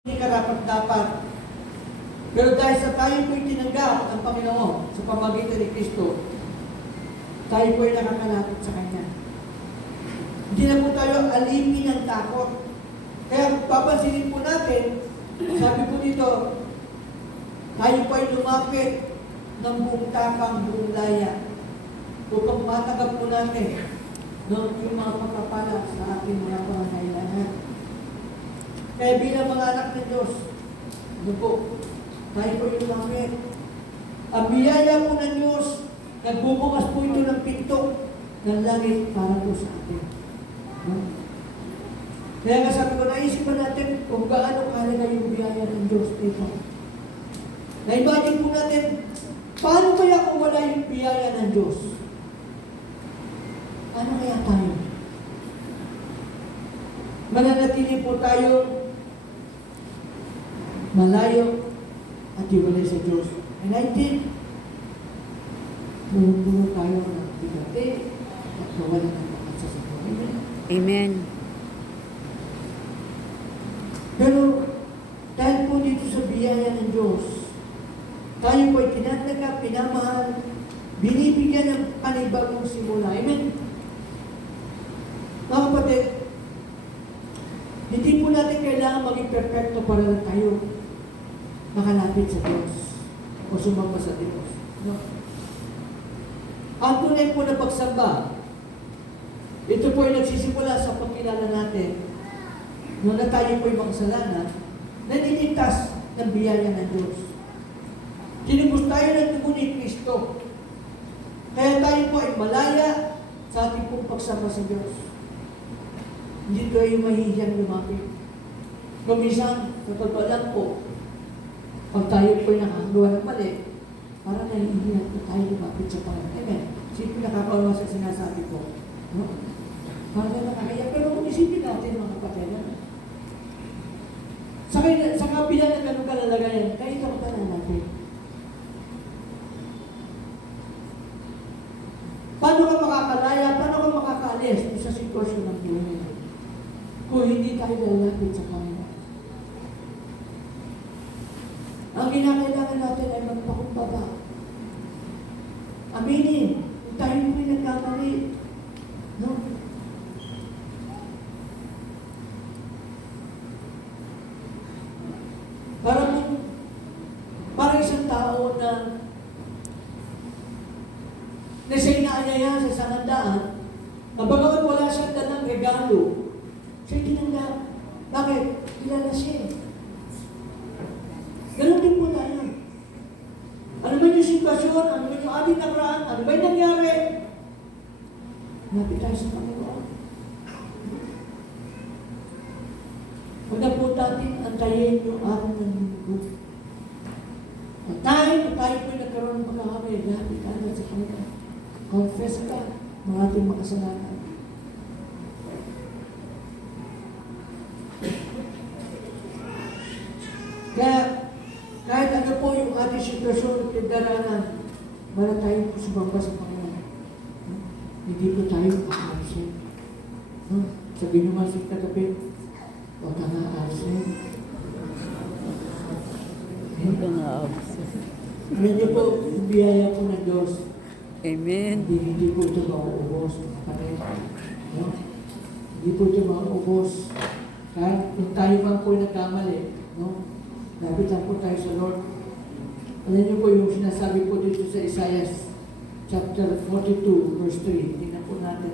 Hindi karapat-dapat. Pero dahil sa tayo po'y tinanggap ng Panginoon sa pamamagitan ni Kristo, tayo po'y nakakalapit sa Kanya. Hindi na po tayo alipin ng takot. Kaya papansinin po natin, sabi po dito, tayo po'y lumapit ng buong tapang, buong laya, upang matanggap po natin yung mga pagpapala sa ating mga pangangailangan. Kaya bilang mga anak ng Diyos, ano po, tayo po yung lumapit. Ang biyaya po ng Diyos, nagbubukas po ito ng pinto ng langit para po sa atin. No? Kaya nga sabi ko, naisipan natin kung gaano kahalaga yung biyaya ng Diyos dito. Na-imagine po natin, paano kaya kung wala yung biyaya ng Diyos? Ano kaya tayo? Mananatili po tayo malayo at iwalay sa Diyos. And I think, puro tayo ng bigati at nawala ng pagkakasasabot. Amen? Amen. Pero, dahil po dito sa biyaya ng Diyos, tayo po ay tinatagap, pinamahal, binibigyan ng panibagong simula. Amen? Mga kapatid, hindi po natin kailangan maging perfecto para lang tayo makalapit sa Diyos o sumamba sa Diyos. No? Ang tunay po na pagsamba, ito po ay nagsisimula sa pagkilala natin nung na tayo po ay makasalanan, naniligtas ng biyaya ng Diyos. Tinubos tayo ng dugo ni Kristo. Kaya tayo po ay malaya sa ating pong pagsama sa Diyos. Hindi tayo mahihiyang lumapit. Kuminsan, sa totoo lang po, pag tayo po ay nakakagawa ng mali, parang nahihiyan po tayo lumapit sa Panginoon. Amen. Sino nakakawa sa sinasabi ko? No? Parang nakakaya. Pero kung isipin natin mga kapatid, sa kabila ng ganun kalalagayan, kahit ako tanan natin. Paano ka makakalaya? Paano ka makakaalis sa sitwasyon ng buhay natin? Kung hindi tayo lalapit sa Panginoon. Ang kinakailangan natin ay magpakumbaba. Aminin, kung tayo po'y nagkamali. No? Parang isang tao na siya'y naanyaya sa isang handaan, na bagamat wala siyang dalang regalo, siya'y tinanggap. Bakit? Kilala siya. Ganun din po tayo. Ano man yung sitwasyon, ano man yung ating nakaraan, ano ba yung nangyari? Lapit tayo sa Panginoon. Huwag na po natin antayin yung araw ng linggo. At tayo po nagkaroon ng pagkakamay, lapit tayo sa Panginoon. Confess ka ng ating makasalanan. Kaya, kahit ano po yung ating sitwasyon at pinagdaraanan, wala tayo po sumamba sa Panginoon. Hindi po tayo aasin. Sabi naman sa katabi, huwag ka nga aasin. Huwag ka nga aasin. Alam niyo po, yung biyaya po ng Diyos, Amen. hindi po ito mauubos. No? Hindi po ito mauubos. Kahit kung tayo man po nagkamali, no? Lapit lang po tayo sa Lord. Alam niyo po yung sinasabi po dito sa Isaiah chapter 42 verse 3. Tingnan po natin.